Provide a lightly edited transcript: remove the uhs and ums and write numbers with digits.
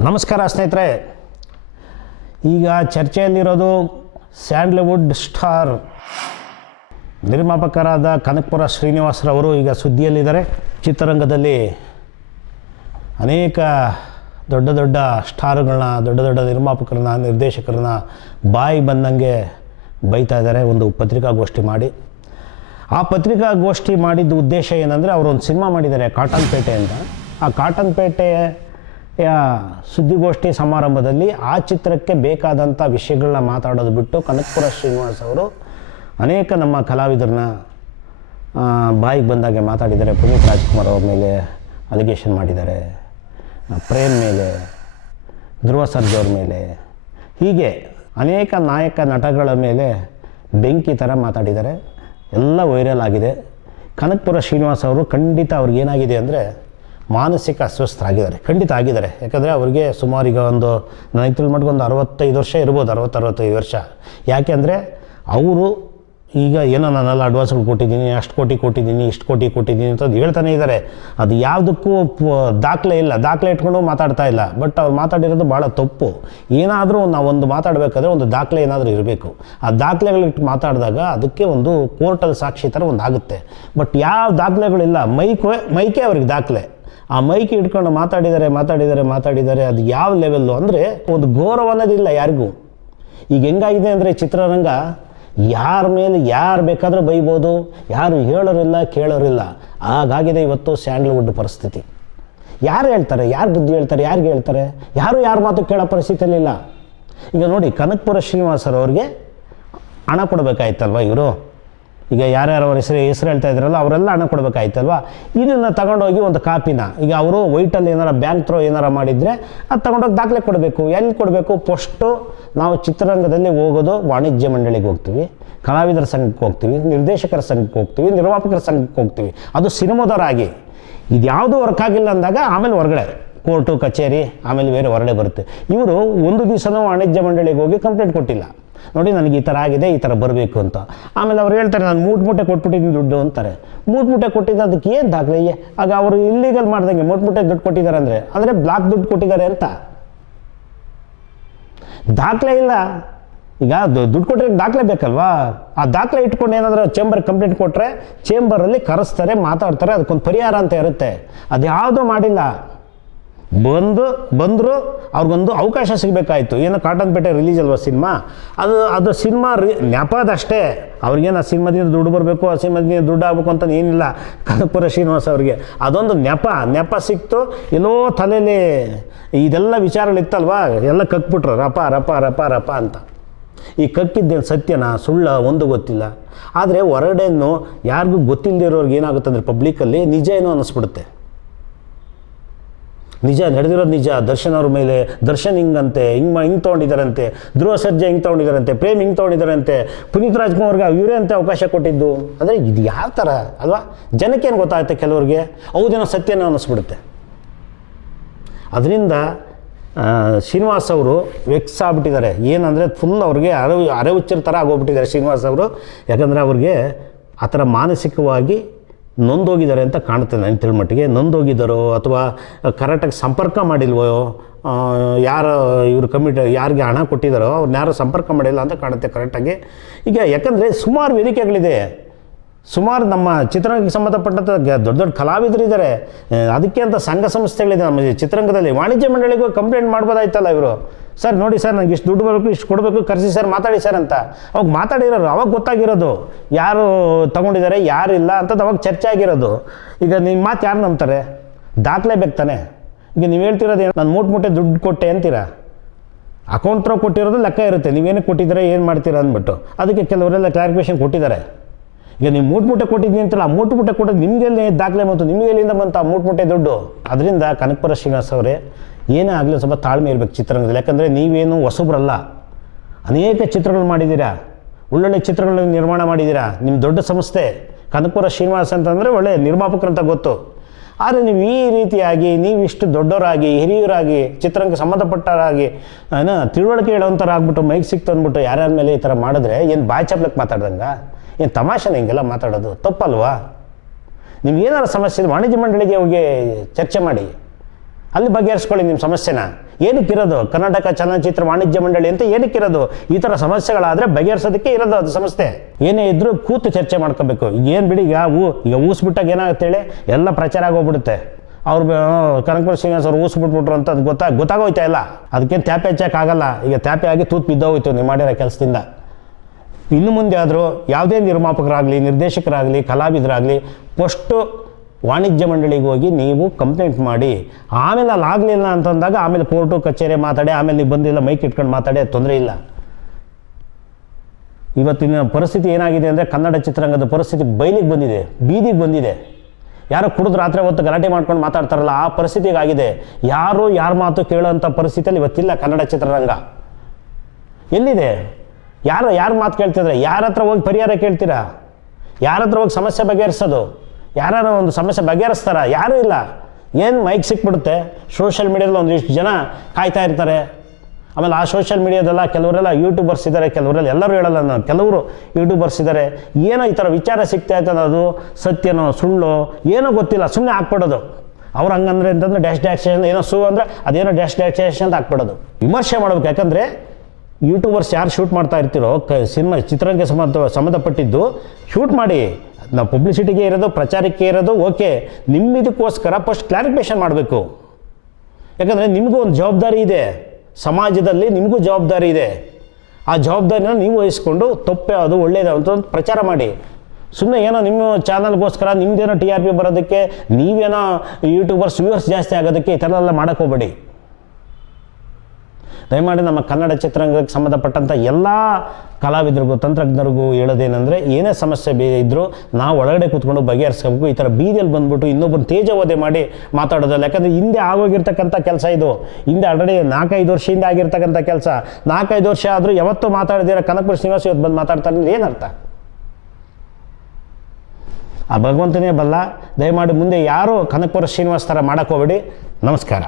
ನಮಸ್ಕಾರ ಸ್ನೇಹಿತರೆ. ಈಗ ಚರ್ಚೆಯಲ್ಲಿರೋದು ಸ್ಯಾಂಡಲ್ವುಡ್ ಸ್ಟಾರ್ ನಿರ್ಮಾಪಕರಾದ ಕನಕಪುರ ಶ್ರೀನಿವಾಸರವರು ಈಗ ಸುದ್ದಿಯಲ್ಲಿದ್ದಾರೆ. ಚಿತ್ರರಂಗದಲ್ಲಿ ಅನೇಕ ದೊಡ್ಡ ದೊಡ್ಡ ಸ್ಟಾರ್ಗಳನ್ನ, ದೊಡ್ಡ ದೊಡ್ಡ ನಿರ್ಮಾಪಕರನ್ನ, ನಿರ್ದೇಶಕರನ್ನ ಬಾಯಿ ಬಂದಂಗೆ ಬೈತಾ ಇದ್ದಾರೆ ಒಂದು ಪತ್ರಿಕಾಗೋಷ್ಠಿ ಮಾಡಿ. ಆ ಪತ್ರಿಕಾಗೋಷ್ಠಿ ಮಾಡಿದ್ದ ಉದ್ದೇಶ ಏನಂದರೆ, ಅವರೊಂದು ಸಿನಿಮಾ ಮಾಡಿದ್ದಾರೆ ಕಾಟನ್ ಪೇಟೆ ಅಂತ. ಆ ಕಾಟನ್ ಪೇಟೆಯ ಸುದ್ದಿಗೋಷ್ಠಿ ಸಮಾರಂಭದಲ್ಲಿ ಆ ಚಿತ್ರಕ್ಕೆ ಬೇಕಾದಂಥ ವಿಷಯಗಳನ್ನ ಮಾತಾಡೋದು ಬಿಟ್ಟು ಕನಕಪುರ ಶ್ರೀನಿವಾಸ್ ಅವರು ಅನೇಕ ನಮ್ಮ ಕಲಾವಿದರನ್ನ ಬಾಯಿಗೆ ಬಂದಾಗೆ ಮಾತಾಡಿದ್ದಾರೆ. ಪುನೀತ್ ರಾಜ್ಕುಮಾರ್ ಅವ್ರ ಮೇಲೆ ಅಲಿಗೇಷನ್ ಮಾಡಿದ್ದಾರೆ, ಪ್ರೇಮ್ ಮೇಲೆ, ಧ್ರುವ ಸರ್ಜಾ ಅವ್ರ ಮೇಲೆ, ಹೀಗೆ ಅನೇಕ ನಾಯಕ ನಟಗಳ ಮೇಲೆ ಬೆಂಕಿ ಥರ ಮಾತಾಡಿದ್ದಾರೆ. ಎಲ್ಲ ವೈರಲ್ ಆಗಿದೆ. ಕನಕಪುರ ಶ್ರೀನಿವಾಸ್ ಅವರು ಖಂಡಿತ ಅವ್ರಿಗೇನಾಗಿದೆ ಅಂದರೆ ಮಾನಸಿಕ ಅಸ್ವಸ್ಥರಾಗಿದ್ದಾರೆ, ಖಂಡಿತ ಆಗಿದ್ದಾರೆ. ಯಾಕಂದರೆ ಅವ್ರಿಗೆ ಸುಮಾರು ಈಗ ನನಗೆ ತಿಳಿದ ಮಟ್ಟಿಗೆ ಒಂದು 65 ವರ್ಷ ಇರ್ಬೋದು, 60-65 ವರ್ಷ. ಯಾಕೆ ಅಂದರೆ ಅವರು ಈಗ ಏನೋ ನಾನೆಲ್ಲ ಅಡ್ವಾನ್ಸ್ಗಳು ಕೊಟ್ಟಿದ್ದೀನಿ, ಅಷ್ಟು ಕೋಟಿ ಕೊಟ್ಟಿದ್ದೀನಿ, ಇಷ್ಟು ಕೋಟಿ ಕೊಟ್ಟಿದ್ದೀನಿ ಅಂತ ಹೇಳ್ತಾನೆ ಇದ್ದಾರೆ. ಅದು ಯಾವುದಕ್ಕೂ ದಾಖಲೆ ಇಲ್ಲ, ದಾಖಲೆ ಇಟ್ಕೊಂಡು ಮಾತಾಡ್ತಾ ಇಲ್ಲ. ಬಟ್ ಅವ್ರು ಮಾತಾಡಿರೋದು ಭಾಳ ತಪ್ಪು. ಏನಾದರೂ ನಾವೊಂದು ಮಾತಾಡಬೇಕಾದ್ರೆ ಒಂದು ದಾಖಲೆ ಏನಾದರೂ ಇರಬೇಕು. ಆ ದಾಖಲೆಗಳಿಟ್ಟು ಮಾತಾಡಿದಾಗ ಅದಕ್ಕೆ ಒಂದು ಕೋರ್ಟಲ್ಲಿ ಸಾಕ್ಷಿ ಥರ ಒಂದು ಆಗುತ್ತೆ. ಬಟ್ ಯಾವ ದಾಖಲೆಗಳಿಲ್ಲ, ಮೈಕೆ ಅವ್ರಿಗೆ ದಾಖಲೆ. ಆ ಮೈಕ್ ಇಟ್ಕೊಂಡು ಮಾತಾಡಿದ್ದಾರೆ. ಅದು ಯಾವ ಲೆವೆಲ್ಲು ಅಂದರೆ ಒಂದು ಗೌರವ ಅನ್ನೋದಿಲ್ಲ ಯಾರಿಗೂ. ಈಗ ಹೆಂಗಾಗಿದೆ ಅಂದರೆ ಚಿತ್ರರಂಗ, ಯಾರ ಮೇಲೆ ಯಾರು ಬೇಕಾದರೂ ಬೈಬೋದು, ಯಾರು ಹೇಳೋರಿಲ್ಲ ಕೇಳೋರಿಲ್ಲ. ಹಾಗಾಗಿದೆ ಇವತ್ತು ಸ್ಯಾಂಡಲ್ವುಡ್ ಪರಿಸ್ಥಿತಿ. ಯಾರು ಹೇಳ್ತಾರೆ, ಯಾರು ಬುದ್ಧಿ ಹೇಳ್ತಾರೆ, ಯಾರಿಗೆ ಹೇಳ್ತಾರೆ? ಯಾರ ಮಾತು ಕೇಳೋ ಪರಿಸ್ಥಿತಿಯಲ್ಲಿಲ್ಲ. ಈಗ ನೋಡಿ, ಕನಕಪುರ ಶ್ರೀನಿವಾಸರವ್ರಿಗೆ ಹಣ ಕೊಡಬೇಕಾಯ್ತಲ್ವ ಇವರು. ಈಗ ಯಾರ್ಯಾರು ಅವ್ರ ಹೆಸರು ಹೇಳ್ತಾ ಇದ್ರಲ್ಲ ಅವರೆಲ್ಲ ಹಣ ಕೊಡಬೇಕಾಯ್ತಲ್ವ. ಇದನ್ನು ತಗೊಂಡೋಗಿ ಒಂದು ಕಾಪಿನ, ಈಗ ಅವರು ವೈಟಲ್ಲಿ ಏನಾರ ಬ್ಯಾಂಕ್ ಥ್ರೋ ಏನಾರ ಮಾಡಿದರೆ ಅದು ತಗೊಂಡೋಗಿ ದಾಖಲೆ ಕೊಡಬೇಕು. ಎಲ್ಲಿ ಕೊಡಬೇಕು? ಫಸ್ಟು ನಾವು ಚಿತ್ರರಂಗದಲ್ಲಿ ಹೋಗೋದು ವಾಣಿಜ್ಯ ಮಂಡಳಿಗೆ ಹೋಗ್ತೀವಿ, ಕಲಾವಿದರ ಸಂಘಕ್ಕೆ ಹೋಗ್ತೀವಿ, ನಿರ್ದೇಶಕರ ಸಂಘಕ್ಕೆ ಹೋಗ್ತೀವಿ, ನಿರ್ಮಾಪಕರ ಸಂಘಕ್ಕೆ ಹೋಗ್ತೀವಿ. ಅದು ಸಿನಿಮಾದವರಾಗಿ ಇದು ಯಾವುದೂ ವರ್ಕ್ ಆಗಿಲ್ಲ ಅಂದಾಗ ಆಮೇಲೆ ಹೊರಗಡೆ ಕೋರ್ಟು ಕಚೇರಿ, ಆಮೇಲೆ ಬೇರೆ ಹೊರಗಡೆ ಬರುತ್ತೆ. ಇವರು ಒಂದು ದಿವಸನೂ ವಾಣಿಜ್ಯ ಮಂಡಳಿಗೆ ಹೋಗಿ ಕಂಪ್ಲೇಂಟ್ ಕೊಟ್ಟಿಲ್ಲ. ನೋಡಿ, ನನಗೆ ಈ ಥರ ಆಗಿದೆ, ಈ ಥರ ಬರಬೇಕು ಅಂತ. ಆಮೇಲೆ ಅವ್ರು ಹೇಳ್ತಾರೆ, ನಾನು ಮೂಟೆ ಕೊಟ್ಬಿಟ್ಟಿದ್ದೀನಿ ದುಡ್ಡು ಅಂತಾರೆ. ಮೂಟೆ ಕೊಟ್ಟಿದ್ದು ಅದಕ್ಕೆ ಏನು ದಾಖಲೆ? ಆಗ ಅವರು ಇಲ್ಲೀಗಲ್ ಮಾಡ್ದಂಗೆ ಮೂಟೆ ದುಡ್ಡು ಕೊಟ್ಟಿದ್ದಾರೆ ಅಂದರೆ ಬ್ಲಾಕ್ ದುಡ್ಡು ಕೊಟ್ಟಿದ್ದಾರೆ ಅಂತ ದಾಖಲೆ ಇಲ್ಲ. ಈಗ ದುಡ್ಡು ಕೊಟ್ಟರೆ ದಾಖಲೆ ಬೇಕಲ್ವಾ? ಆ ದಾಖಲೆ ಇಟ್ಕೊಂಡು ಏನಾದರೂ ಚೇಂಬರ್ ಕಂಪ್ಲೇಂಟ್ ಕೊಟ್ಟರೆ ಚೇಂಬರಲ್ಲಿ ಕರೆಸ್ತಾರೆ, ಮಾತಾಡ್ತಾರೆ, ಅದಕ್ಕೊಂದು ಪರಿಹಾರ ಅಂತ ಇರುತ್ತೆ. ಅದು ಯಾವುದೂ ಮಾಡಿಲ್ಲ. ಬಂದರು ಅವ್ರಿಗೊಂದು ಅವಕಾಶ ಸಿಗಬೇಕಾಯ್ತು. ಏನು ಕಾಟನ್ ಪೇಟೆ ರಿಲೀಸ್ ಅಲ್ವ ಸಿನಿಮಾ, ಅದು ಸಿನಿಮಾ ನೆಪದಷ್ಟೇ. ಅವ್ರಿಗೇನು ಆ ಸಿನಿಮಾದಿಂದ ದುಡ್ಡು ಬರಬೇಕು, ಆ ಸಿನಿಮಾದಿಂದ ದುಡ್ಡು ಆಗಬೇಕು ಅಂತ ಏನಿಲ್ಲ. ಕನಕಪುರ ಶ್ರೀನಿವಾಸ್ ಅವ್ರಿಗೆ ಅದೊಂದು ನೆಪ ಸಿಕ್ತು. ಎಲ್ಲೋ ತಲೆಯಲ್ಲಿ ಇದೆಲ್ಲ ವಿಚಾರಗಳಿತ್ತಲ್ವ, ಎಲ್ಲ ಕಕ್ಬಿಟ್ರು ರಪ ಅಂತ. ಈ ಕಕ್ಕಿದ್ದೇನು ಸತ್ಯನಾ ಸುಳ್ಳ ಒಂದು ಗೊತ್ತಿಲ್ಲ. ಆದರೆ ಹೊರಗಡೆಯನ್ನು ಯಾರಿಗೂ ಗೊತ್ತಿಲ್ಲದಿರೋರ್ಗೆ ಏನಾಗುತ್ತೆ ಅಂದರೆ ಪಬ್ಲಿಕ್ಕಲ್ಲಿ ನಿಜ ಏನೋ ಅನ್ನಿಸ್ಬಿಡುತ್ತೆ. ನಿಜ ನಡೆದಿರೋದು ನಿಜ. ದರ್ಶನ್ ಅವ್ರ ಮೇಲೆ ದರ್ಶನ್ ಹಿಂಗೆ ತೊಗೊಂಡಿದ್ದಾರಂತೆ, ಧ್ರುವ ಸರ್ಜಾ ಹಿಂಗೆ ತೊಗೊಂಡಿದ್ದಾರಂತೆ, ಪ್ರೇಮ್ ಹಿಂಗೆ ತೊಗೊಂಡಿದ್ದಾರಂತೆ, ಪುನೀತ್ ರಾಜ್ಕುಮಾರ್ಗೆ ಇವರೇ ಅಂತ ಅವಕಾಶ ಕೊಟ್ಟಿದ್ದು. ಅಂದರೆ ಇದು ಯಾವ ಥರ ಅಲ್ವಾ? ಜನಕ್ಕೇನು ಗೊತ್ತಾಗುತ್ತೆ? ಕೆಲವ್ರಿಗೆ ಹೌದೇನೋ ಸತ್ಯನೋ ಅನ್ನಿಸ್ಬಿಡುತ್ತೆ. ಅದರಿಂದ ಶ್ರೀನಿವಾಸ್ ಅವರು ವೆಕ್ಸ್ ಆಗ್ಬಿಟ್ಟಿದ್ದಾರೆ. ಏನಂದರೆ ಫುಲ್ ಅವ್ರಿಗೆ ಅರೆ ಹುಚ್ಚರ ಥರ ಆಗೋಗ್ಬಿಟ್ಟಿದ್ದಾರೆ ಶ್ರೀನಿವಾಸ್ ಅವರು. ಯಾಕಂದರೆ ಅವ್ರಿಗೆ ಆ ಥರ ಮಾನಸಿಕವಾಗಿ ನೊಂದೋಗಿದ್ದಾರೆ ಅಂತ ಕಾಣುತ್ತೆ. ನನ್ನ ತಿಳ್ಮಟ್ಟಿಗೆ ನೊಂದೋಗಿದ್ದಾರೋ ಅಥವಾ ಕರೆಕ್ಟಾಗಿ ಸಂಪರ್ಕ ಮಾಡಿಲ್ವೋ, ಇವರು ಯಾರಿಗೆ ಹಣ ಕೊಟ್ಟಿದ್ದಾರೋ ಅವ್ರನ್ನ ಯಾರು ಸಂಪರ್ಕ ಮಾಡಿಲ್ಲ ಅಂತ ಕಾಣುತ್ತೆ ಕರೆಕ್ಟಾಗಿ. ಈಗ ಯಾಕಂದರೆ ಸುಮಾರು ವೇದಿಕೆಗಳಿದೆ, ಸುಮಾರು ನಮ್ಮ ಚಿತ್ರರಂಗಕ್ಕೆ ಸಂಬಂಧಪಟ್ಟಂಥ ದೊಡ್ಡ ಕಲಾವಿದರಿದ್ದಾರೆ. ಅದಕ್ಕೆ ಅಂತ ಸಂಘ ಸಂಸ್ಥೆಗಳಿದೆ ನಮ್ಮ ಚಿತ್ರರಂಗದಲ್ಲಿ. ವಾಣಿಜ್ಯ ಮಂಡಳಿಗೂ ಕಂಪ್ಲೇಂಟ್ ಮಾಡ್ಬೋದಾಯ್ತಲ್ಲ ಇವರು. ಸರ್ ನೋಡಿ ಸರ್, ನನಗೆ ಇಷ್ಟು ದುಡ್ಡು ಬರಬೇಕು, ಇಷ್ಟು ಕೊಡಬೇಕು, ಕರೆಸಿ ಸರ್, ಮಾತಾಡಿ ಸರ್ ಅಂತ. ಅವಾಗ ಮಾತಾಡಿರೋರು, ಅವಾಗ ಗೊತ್ತಾಗಿರೋದು ಯಾರು ತೊಗೊಂಡಿದ್ದಾರೆ ಯಾರಿಲ್ಲ ಅಂತದ್ದು ಅವಾಗ ಚರ್ಚೆ ಆಗಿರೋದು. ಈಗ ನಿಮ್ಮ ಮಾತು ಯಾರು ನಂಬ್ತಾರೆ? ದಾಖಲೆ ಬೇಕು ತಾನೆ. ಈಗ ನೀವು ಹೇಳ್ತಿರೋದು ನಾನು ಮೂಟೆ ದುಡ್ಡು ಕೊಟ್ಟೆ ಅಂತೀರಾ, ಅಕೌಂಟ್ ಥ್ರೋ ಕೊಟ್ಟಿರೋದು ಲೆಕ್ಕ ಇರುತ್ತೆ. ನೀವೇನು ಕೊಟ್ಟಿದ್ದೀರಾ, ಏನು ಮಾಡ್ತೀರಾ ಅಂದ್ಬಿಟ್ಟು. ಅದಕ್ಕೆ ಕೆಲವರೆಲ್ಲ ಕ್ಲಾರಿಫಿಕೇಷನ್ ಕೊಟ್ಟಿದ್ದಾರೆ. ಈಗ ನೀವು ಮೂಟೆ ಕೊಟ್ಟಿದ್ದೀನಿ ಅಂತಲ್ಲ, ಆ ಮೂಟೆ ಕೊಟ್ಟದ್ದು ನಿಮಗೆಲ್ಲಿ ದಾಖಲೆ ಬಂತು? ನಿಮಗೆ ಎಲ್ಲಿಂದ ಬಂತು ಆ ಮೂಟೆ ದುಡ್ಡು? ಅದರಿಂದ ಕನಕಪುರ ಶ್ರೀನಿವಾಸ್ ಅವರೇ ಏನೇ ಆಗಲಿ ಸ್ವಲ್ಪ ತಾಳ್ಮೆ ಇರಬೇಕು ಚಿತ್ರರಂಗದಲ್ಲಿ. ಯಾಕಂದರೆ ನೀವೇನು ಹೊಸಬ್ರಲ್ಲ, ಅನೇಕ ಚಿತ್ರಗಳು ಮಾಡಿದ್ದೀರಾ, ಒಳ್ಳೊಳ್ಳೆ ಚಿತ್ರಗಳನ್ನು ನಿರ್ಮಾಣ ಮಾಡಿದ್ದೀರಾ. ನಿಮ್ಮ ದೊಡ್ಡ ಸಂಸ್ಥೆ ಕನಕಪುರ ಶ್ರೀನಿವಾಸ್ ಅಂತಂದರೆ ಒಳ್ಳೆ ನಿರ್ಮಾಪಕರಂತ ಗೊತ್ತು. ಆದರೆ ನೀವು ಈ ರೀತಿಯಾಗಿ ನೀವಿಷ್ಟು ದೊಡ್ಡವರಾಗಿ ಹಿರಿಯರಾಗಿ ಚಿತ್ರರಂಗಕ್ಕೆ ಸಂಬಂಧಪಟ್ಟವರಾಗಿ ತಿಳುವಳಿಕೆ ಹೇಳೋಂಥರ ಆಗ್ಬಿಟ್ಟು ಮೈಕ್ ಸಿಕ್ತು ಅಂದ್ಬಿಟ್ಟು ಯಾರ್ಯಾರ ಮೇಲೆ ಈ ಥರ ಮಾಡಿದ್ರೆ ಏನು ಬಾಯಿ ಚಪ್ಲಕ್ಕೆ ಮಾತಾಡ್ದಂಗ? ಏನು ತಮಾಷೆನ ಹಿಂಗೆಲ್ಲ ಮಾತಾಡೋದು? ತಪ್ಪಲ್ವಾ? ನಿಮ್ಗೇನಾರು ಸಮಸ್ಯೆ ಇದೆ ವಾಣಿಜ್ಯ ಮಂಡಳಿಗೆ ಹೋಗಿ ಚರ್ಚೆ ಮಾಡಿ. ಅಲ್ಲಿ ಬಗೆಹರಿಸ್ಕೊಳ್ಳಿ ನಿಮ್ಮ ಸಮಸ್ಯೆನ. ಏನಕ್ಕಿರೋದು ಕರ್ನಾಟಕ ಚಲನಚಿತ್ರ ವಾಣಿಜ್ಯ ಮಂಡಳಿ ಅಂತ ಏನಕ್ಕಿರೋದು? ಈ ಥರ ಸಮಸ್ಯೆಗಳಾದರೆ ಬಗೆಹರಿಸೋದಕ್ಕೆ ಇರೋದು ಅದು ಸಂಸ್ಥೆ. ಏನೇ ಇದ್ದರೂ ಕೂತು ಚರ್ಚೆ ಮಾಡ್ಕೋಬೇಕು. ಏನು ಬಿಡಿ, ಈಗ ಊಸ್ಬಿಟ್ಟಾಗ ಏನಾಗುತ್ತೆ ಹೇಳಿ, ಎಲ್ಲ ಪ್ರಚಾರ ಆಗೋಗ್ಬಿಡುತ್ತೆ. ಅವ್ರು ಕನಕಪುರ ಶ್ರೀನಿವಾಸ್ ಅವ್ರು ಊಸ್ಬಿಟ್ಬಿಟ್ರು ಅಂತ ಅದು ಗೊತ್ತಾಗೋಯ್ತಾ ಇಲ್ಲ. ಅದಕ್ಕೇನು ತ್ಯಾಪೆ ಹಚ್ಚೋಕ್ಕಾಗಲ್ಲ. ಈಗ ತ್ಯಾಪೆ ಆಗಿ ತೂತು ಬಿದ್ದೋಯ್ತು ನೀವು ಮಾಡಿರೋ ಕೆಲಸದಿಂದ. ಇನ್ನು ಮುಂದೆ ಆದರೂ ಯಾವುದೇ ನಿರ್ಮಾಪಕರಾಗಲಿ, ನಿರ್ದೇಶಕರಾಗಲಿ, ಕಲಾವಿದರಾಗಲಿ ಫಸ್ಟು ವಾಣಿಜ್ಯ ಮಂಡಳಿಗೆ ಹೋಗಿ ನೀವು ಕಂಪ್ಲೇಂಟ್ ಮಾಡಿ, ಆಮೇಲೆ ಅಲ್ಲಿ ಆಗಲಿಲ್ಲ ಅಂತಂದಾಗ ಆಮೇಲೆ ಕೋರ್ಟು ಕಚೇರಿ ಮಾತಾಡಿ, ಆಮೇಲೆ ನೀವು ಬಂದಿಲ್ಲ ಮೈಕ್ ಇಟ್ಕೊಂಡು ಮಾತಾಡಿ, ತೊಂದರೆ ಇಲ್ಲ. ಇವತ್ತಿನ ಪರಿಸ್ಥಿತಿ ಏನಾಗಿದೆ ಅಂದರೆ ಕನ್ನಡ ಚಿತ್ರರಂಗದ ಪರಿಸ್ಥಿತಿ ಬಯಲಿಗೆ ಬಂದಿದೆ, ಬೀದಿಗೆ ಬಂದಿದೆ. ಯಾರೋ ಕುಡಿದು ರಾತ್ರಿ ಹೊತ್ತು ಗಲಾಟೆ ಮಾಡ್ಕೊಂಡು ಮಾತಾಡ್ತಾರಲ್ಲ, ಆ ಪರಿಸ್ಥಿತಿಗಾಗಿದೆ. ಯಾರ ಮಾತು ಕೇಳೋಂಥ ಪರಿಸ್ಥಿತಿಯಲ್ಲಿ ಇವತ್ತಿಲ್ಲ ಕನ್ನಡ ಚಿತ್ರರಂಗ. ಎಲ್ಲಿದೆ? ಯಾರು ಮಾತು ಕೇಳ್ತಿದ್ರೆ? ಯಾರ ಹತ್ರ ಹೋಗಿ ಪರಿಹಾರ ಕೇಳ್ತೀರಾ? ಯಾರ ಹತ್ರ ಹೋಗಿ ಸಮಸ್ಯೆ ಬಗೆಹರಿಸೋದು? ಯಾರು ಒಂದು ಸಮಸ್ಯೆ ಬಗೆಹರಿಸ್ತಾರ? ಯಾರೂ ಇಲ್ಲ. ಏನು ಮೈಕ್ ಸಿಕ್ಬಿಡುತ್ತೆ, ಸೋಷಿಯಲ್ ಮೀಡಿಯಾದಲ್ಲಿ ಒಂದಿಷ್ಟು ಜನ ಕಾಯ್ತಾ ಇರ್ತಾರೆ. ಆಮೇಲೆ ಆ ಸೋಷಿಯಲ್ ಮೀಡಿಯಾದೆಲ್ಲ ಕೆಲವರೆಲ್ಲ ಯೂಟ್ಯೂಬರ್ಸ್ ಇದ್ದಾರೆ, ಕೆಲವರೆಲ್ಲ ಎಲ್ಲರೂ ಹೇಳಲ್ಲ, ನಾನು ಕೆಲವರು ಯೂಟ್ಯೂಬರ್ಸ್ ಇದ್ದಾರೆ. ಏನೋ ಈ ಥರ ವಿಚಾರ ಸಿಗ್ತಾ ಇರ್ತದೆ, ಅದು ಸತ್ಯನೋ ಸುಳ್ಳು ಏನೋ ಗೊತ್ತಿಲ್ಲ, ಸುಮ್ಮನೆ ಹಾಕ್ಬಿಡೋದು. ಅವ್ರು ಹಂಗಂದ್ರೆ ಅಂತಂದರೆ ಡ್ಯಾಶ್ ಏನೋ ಅಂದರೆ ಅದೇನೋ ಡ್ಯಾಶ್ ಅಂತ ಹಾಕ್ಬಿಡೋದು. ವಿಮರ್ಶೆ ಮಾಡಬೇಕು. ಯಾಕಂದರೆ ಯೂಟ್ಯೂಬರ್ಸ್ ಯಾರು ಶೂಟ್ ಮಾಡ್ತಾ ಇರ್ತೀರೋ ಸಿನಿಮಾ ಚಿತ್ರರಂಗಕ್ಕೆ ಸಂಬಂಧಪಟ್ಟಿದ್ದು ಶೂಟ್ ಮಾಡಿ. ನಾವು ಪಬ್ಲಿಸಿಟಿಗೆ ಇರೋದು, ಪ್ರಚಾರಕ್ಕೆ ಇರೋದು ಓಕೆ. ನಿಮ್ಮಿದಕ್ಕೋಸ್ಕರ ಫಸ್ಟ್ ಕ್ಲಾರಿಫಿಕೇಷನ್ ಮಾಡಬೇಕು. ಯಾಕಂದರೆ ನಿಮಗೂ ಒಂದು ಜವಾಬ್ದಾರಿ ಇದೆ, ಸಮಾಜದಲ್ಲಿ ನಿಮಗೂ ಜವಾಬ್ದಾರಿ ಇದೆ. ಆ ಜವಾಬ್ದಾರಿನ ನೀವು ವಹಿಸ್ಕೊಂಡು ತಪ್ಪೇ ಅದು ಒಳ್ಳೆಯದು ಅಂತ ಒಂದು ಪ್ರಚಾರ ಮಾಡಿ. ಸುಮ್ಮನೆ ಏನೋ ನಿಮ್ಮ ಚಾನಲ್ಗೋಸ್ಕರ ನಿಮ್ಮದೇನೋ TRP ಬರೋದಕ್ಕೆ, ನೀವೇನೋ ಯೂಟ್ಯೂಬರ್ಸ್ ವ್ಯೂವರ್ಸ್ ಜಾಸ್ತಿ ಆಗೋದಕ್ಕೆ ಈ ಥರ ಎಲ್ಲ ಮಾಡೋಕ್ಕೆ ಹೋಗಬೇಡಿ. ದಯಮಾಡಿ ನಮ್ಮ ಕನ್ನಡ ಚಿತ್ರರಂಗಕ್ಕೆ ಸಂಬಂಧಪಟ್ಟಂಥ ಎಲ್ಲ ಕಲಾವಿದರಿಗೂ ತಂತ್ರಜ್ಞರಿಗೂ ಹೇಳೋದೇನೆಂದರೆ, ಏನೇ ಸಮಸ್ಯೆ ಇದ್ದರೂ ನಾವು ಒಳಗಡೆ ಕೂತ್ಕೊಂಡು ಬಗೆಹರಿಸ್ಕೋಬೇಕು. ಈ ಥರ ಬೀದಿಯಲ್ಲಿ ಬಂದುಬಿಟ್ಟು ಇನ್ನೊಬ್ಬರು ತೇಜೋವಧೆ ಮಾಡಿ ಮಾತಾಡೋದಲ್ಲ. ಯಾಕಂದರೆ ಹಿಂದೆ ಆಗೋಗಿರ್ತಕ್ಕಂಥ ಕೆಲಸ ಇದು. ಹಿಂದೆ ಆಲ್ರೆಡಿ 4-5 ವರ್ಷ ಹಿಂದೆ ಆಗಿರ್ತಕ್ಕಂಥ ಕೆಲಸ. 4-5 ವರ್ಷ ಆದರೂ ಯಾವತ್ತೂ ಮಾತಾಡ್ದಿರ ಕನಕಪುರ ಶ್ರೀನಿವಾಸ್ ಇವತ್ತು ಬಂದು ಮಾತಾಡ್ತಾರೆ, ಏನರ್ಥ? ಆ ಭಗವಂತನೇ ಬಲ್ಲ. ದಯಮಾಡಿ ಮುಂದೆ ಯಾರೂ ಕನಕಪುರ ಶ್ರೀನಿವಾಸ್ ಥರ ಮಾಡೋಕ್ಕೆ ಹೋಗಬೇಡಿ. ನಮಸ್ಕಾರ.